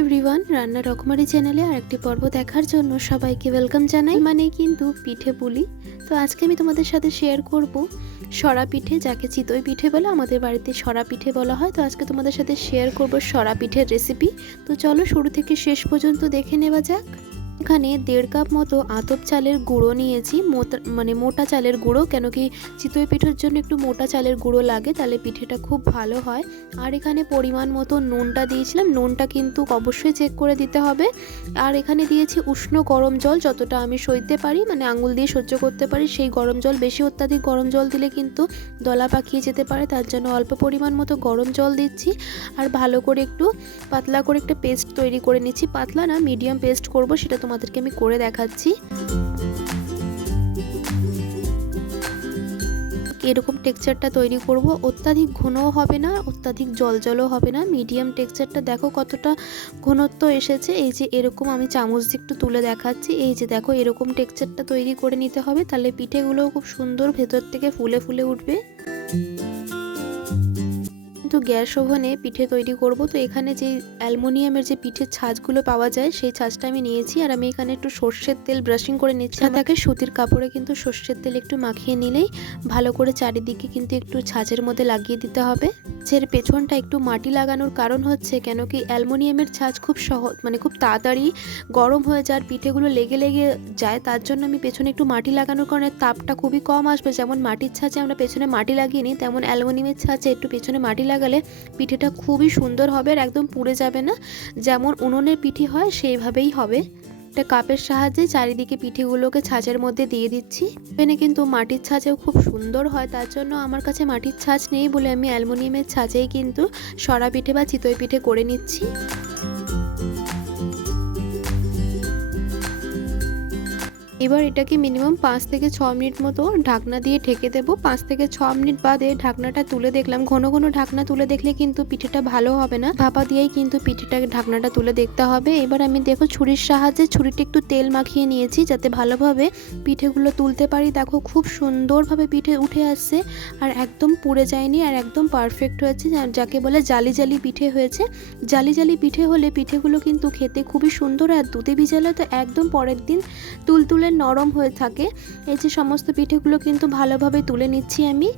Everyone, রান্না রকমারি চ্যানেলে আরেকটি পর্ব দেখার জন্য সবাইকে ওয়েলকাম জানাই। মানে কিন্তু পিঠে পুলি। তো আজকে আমি তোমাদের সাথে শেয়ার করব সরা পিঠে, যাকে চিতই পিঠে বলে, আমাদের বাড়িতে সরা পিঠে বলা হয়। তো আজকে তোমাদের সাথে শেয়ার করব সরা পিঠের রেসিপি। তো চলো শুরু থেকে শেষ পর্যন্ত দেখে নেওয়া যাক। এখানে 1.5 কাপ মতো আতপ চালের গুঁড়ো নিয়েছি, মোটা চালের গুঁড়ো, কেন কি চিতই পিঠের জন্য একটু মোটা চালের গুঁড়ো লাগে, তাহলে পিঠেটা খুব ভালো হয়। আর এখানে পরিমাণ মতো নুনটা দিয়েছিলাম, নুনটা কিন্তু অবশ্যই চেক করে দিতে হবে। আর এখানে দিয়েছি উষ্ণ গরম জল, যতটা আমি সইতে পারি, মানে আঙুল দিয়ে সহ্য করতে পারি সেই গরম জল। বেশি অত্যাধিক গরম জল দিলে কিন্তু দলা পাকিয়ে যেতে পারে, তার জন্য অল্প পরিমাণ মতো গরম জল দিচ্ছি। আর ভালো করে একটু পাতলা করে একটা পেস্ট তৈরি করে নিচ্ছি। পাতলা না, মিডিয়াম পেস্ট করব, সেটা তোমাদেরকে আমি করে দেখাচ্ছি। এরকম টেক্সচারটা তৈরি করব, অত্যাধিক ঘনও হবে না, অত্যাধিক জলজলও হবে না, মিডিয়াম টেক্সচারটা। দেখো কতটা ঘনত্ব এসেছে। এই যে এরকম আমি চামচ দিয়ে একটু তুলে দেখাচ্ছি। এই যে দেখো, এরকম টেক্সচারটা তৈরি করে নিতে হবে, তাহলে পিঠেগুলো খুব সুন্দর ভেতর থেকে ফুলে ফুলে উঠবে। কিন্তু গ্যাস ওভেনে পিঠে তৈরি করব। তো এখানে যে অ্যালুমিনিয়ামের যে পিঠের ছাঁচগুলো পাওয়া যায়, সেই ছাঁচটা আমি নিয়েছি। আর আমি এখানে একটু সর্ষের তেল ব্রাশিং করে নিচ্ছি। তাকে সুতির কাপড়ে কিন্তু সর্ষের তেল একটু মাখিয়ে নিলেই ভালো করে চারিদিকে কিন্তু একটু ছাঁচের মধ্যে লাগিয়ে দিতে হবে। ছাঁচের পেছনটা একটু মাটি লাগানোর কারণ হচ্ছে, কেন কি অ্যালুমিনিয়ামের ছাঁচ খুব সহজ, মানে খুব তাড়াতাড়ি গরম হয়ে যায়, পিঠেগুলো লেগে লেগে যায়। তার জন্য আমি পেছনে একটু মাটি লাগানোর কারণে তাপটা খুবই কম আসবে। যেমন মাটির ছাঁচে আমরা পেছনে মাটি লাগিয়ে নিই, তেমন অ্যালুমিনিয়ামের ছাঁচে একটু পেছনে মাটি লাগালে পিঠেটা খুবই সুন্দর হবে আর একদম পুড়ে যাবে না। যেমন উনুনের পিঠে হয় সেইভাবেই হবে। একটা কাপের সাহায্যে চারিদিকে পিঠেগুলোকে ছাঁচের মধ্যে দিয়ে দিচ্ছি। এখানে কিন্তু মাটির ছাঁচেও খুব সুন্দর হয়, তার জন্য আমার কাছে মাটির ছাঁচ নেই বলে আমি অ্যালুমিনিয়ামের ছাঁচেই কিন্তু সরা পিঠে বা চিতই পিঠে করে নিচ্ছি। এবার এটাকে মিনিমাম 5 থেকে 6 মিনিট মতো ঢাকনা দিয়ে ঢেকে দেবো। 5 থেকে 6 মিনিট বাদে ঢাকনাটা তুলে দেখলাম। ঘন ঘন ঢাকনা তুলে দেখলে কিন্তু পিঠেটা ভালো হবে না, ভাপা দিয়েই কিন্তু পিঠেটাকে ঢাকনাটা তুলে দেখতে হবে। এবার আমি দেখো ছুরির সাহায্যে ছুরিতে একটু তেল মাখিয়ে নিয়েছি, যাতে ভালোভাবে পিঠেগুলো তুলতে পারি। দেখো খুব সুন্দরভাবে পিঠে উঠে আসছে আর একদম পুড়ে যায়নি, আর একদম পারফেক্ট হয়েছে, যাকে বলে জালি জালি পিঠে হয়েছে। জালি জালি পিঠে হলে পিঠেগুলো কিন্তু খেতে খুবই সুন্দর, আর দুধে ভিজালে তো একদম পরের দিন তুলতুলে নরম হয়ে থাকে। এই যে সমস্ত পিঠেগুলো কিন্তু ভালোভাবে তুলে নিচ্ছি আমি।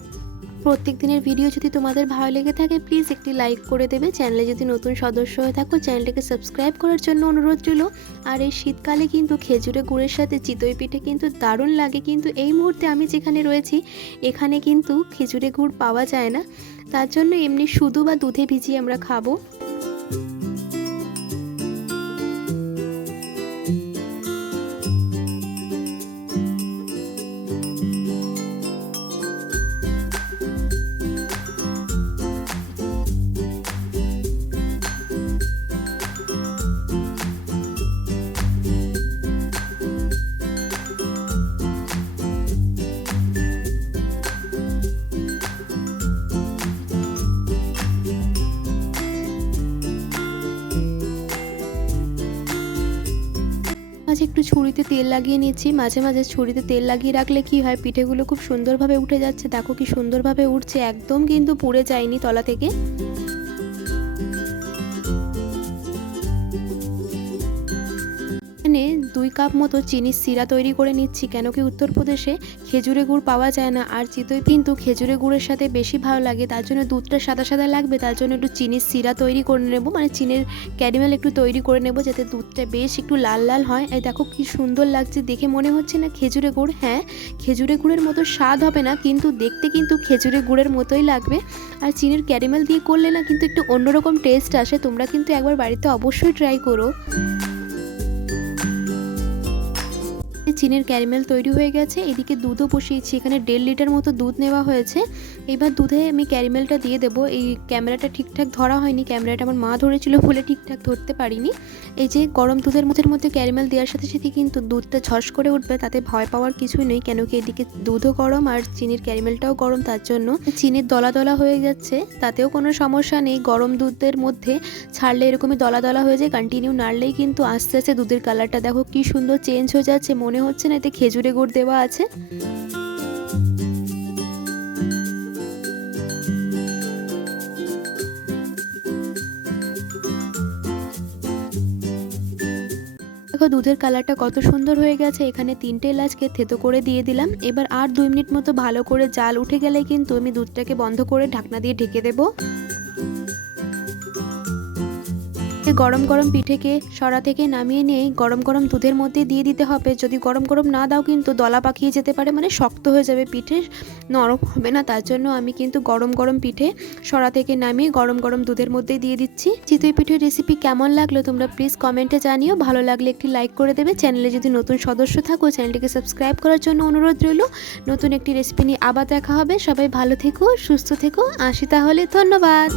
প্রত্যেক দিনের ভিডিও যদি তোমাদের ভালো লেগে থাকে, প্লিজ একটি লাইক করে দেবে। চ্যানেলে যদি নতুন সদস্য হয়ে থাকো, চ্যানেলটাকে সাবস্ক্রাইব করার জন্য অনুরোধ রইল। আর এই শীতকালে কিন্তু খেজুরে গুড়ের সাথে চিতই পিঠে কিন্তু দারুণ লাগে। কিন্তু এই মুহূর্তে আমি যেখানে রয়েছি, এখানে কিন্তু খেজুরে গুড় পাওয়া যায় না, তার জন্য এমনি শুধু বা দুধে ভিজিয়ে আমরা খাবো। মাঝে একটু ছুরিতে তেল লাগিয়ে নিচ্ছি। মাঝে মাঝে ছুরিতে তেল লাগিয়ে রাখলে কি হয়, পিঠেগুলো খুব সুন্দরভাবে উঠে যাচ্ছে। দেখো কি সুন্দরভাবে উঠছে, একদম কিন্তু পুড়ে যায়নি তলা থেকে। 2 কাপ মতো চিনির সিরা তৈরি করে নিচ্ছি, কেন কি উত্তরপ্রদেশে খেজুরে গুড় পাওয়া যায় না, আর চিতই কিন্তু খেজুরে গুড়ের সাথে বেশি ভালো লাগে। তার জন্য দুধটা সাদা সাদা লাগবে, তার জন্য একটু চিনির সিরা তৈরি করে নেব, মানে চিনির ক্যারামেল একটু তৈরি করে নেব, যাতে দুধটা বেশ একটু লাল লাল হয়। এই দেখো কি সুন্দর লাগছে, দেখে মনে হচ্ছে না খেজুরে গুড়? হ্যাঁ, খেজুরে গুড়ের মতো স্বাদ হবে না, কিন্তু দেখতে কিন্তু খেজুরে গুড়ের মতোই লাগবে। আর চিনির ক্যারামেল দিয়ে করলে না কিন্তু একটু অন্যরকম টেস্ট আসে। তোমরা কিন্তু একবার বাড়িতে অবশ্যই ট্রাই করো। চিনির ক্যারামেল তৈরি হয়ে গেছে। এদিকে দুধও বসিয়েছি, এখানে 1.5 লিটার মতো দুধ নেওয়া হয়েছে। এবার দুধে আমি ক্যারামেলটা দিয়ে দেবো। এই ক্যামেরাটা ঠিকঠাক ধরা হয়নি, ক্যামেরাটা আমার মা ধরেছিল বলে ঠিকঠাক ধরতে পারিনি। এই যে গরম দুধের মধ্যে ক্যারামেল দেওয়ার সাথে সাথে কিন্তু দুধটা ঝস করে উঠবে, তাতে ভয় পাওয়ার কিছুই নেই, কেন কি এদিকে দুধও গরম আর চিনির ক্যারামেলটাও গরম, তার জন্য চিনির দলা দলা হয়ে যাচ্ছে, তাতেও কোনো সমস্যা নেই। গরম দুধের মধ্যে ছাড়লে এরকমই দলা দলা হয়ে যায়, কন্টিনিউ নাড়লেই কিন্তু আস্তে আস্তে দুধের কালারটা দেখো কি সুন্দর চেঞ্জ হয়ে যাচ্ছে। মনে হচ্ছে না এতে খেজুরে গুড় দেওয়া আছে। দেখো দুধের কালারটা কত সুন্দর হয়ে গেছে। এখানে 3টে এলাচকে থেতো করে দিয়ে দিলাম। এবার আর 2 মিনিট মতো ভালো করে জাল উঠে গেলে কিন্তু আমি দুধটাকে বন্ধ করে ঢাকনা দিয়ে ঢেকে দেবো। গরম গরম পিঠেকে সরা থেকে নামিয়ে নিয়ে গরম গরম দুধের মধ্যে দিয়ে দিতে হবে। যদি গরম গরম না দাও কিন্তু দলা পাকিয়ে যেতে পারে, মানে শক্ত হয়ে যাবে, পিঠে নরম হবে না। তার জন্য আমি কিন্তু গরম গরম পিঠে সরা থেকে নামিয়ে গরম গরম দুধের মধ্যে দিয়ে দিচ্ছি। চিতই পিঠের রেসিপি কেমন লাগলো তোমরা প্লিজ কমেন্টে জানিও। ভালো লাগলে একটি লাইক করে দেবে। চ্যানেলে যদি নতুন সদস্য থাকো চ্যানেলটিকে সাবস্ক্রাইব করার জন্য অনুরোধ রইল। নতুন একটি রেসিপি নিয়ে আবার দেখা হবে। সবাই ভালো থেকো, সুস্থ থেকো। আসি তাহলে, ধন্যবাদ।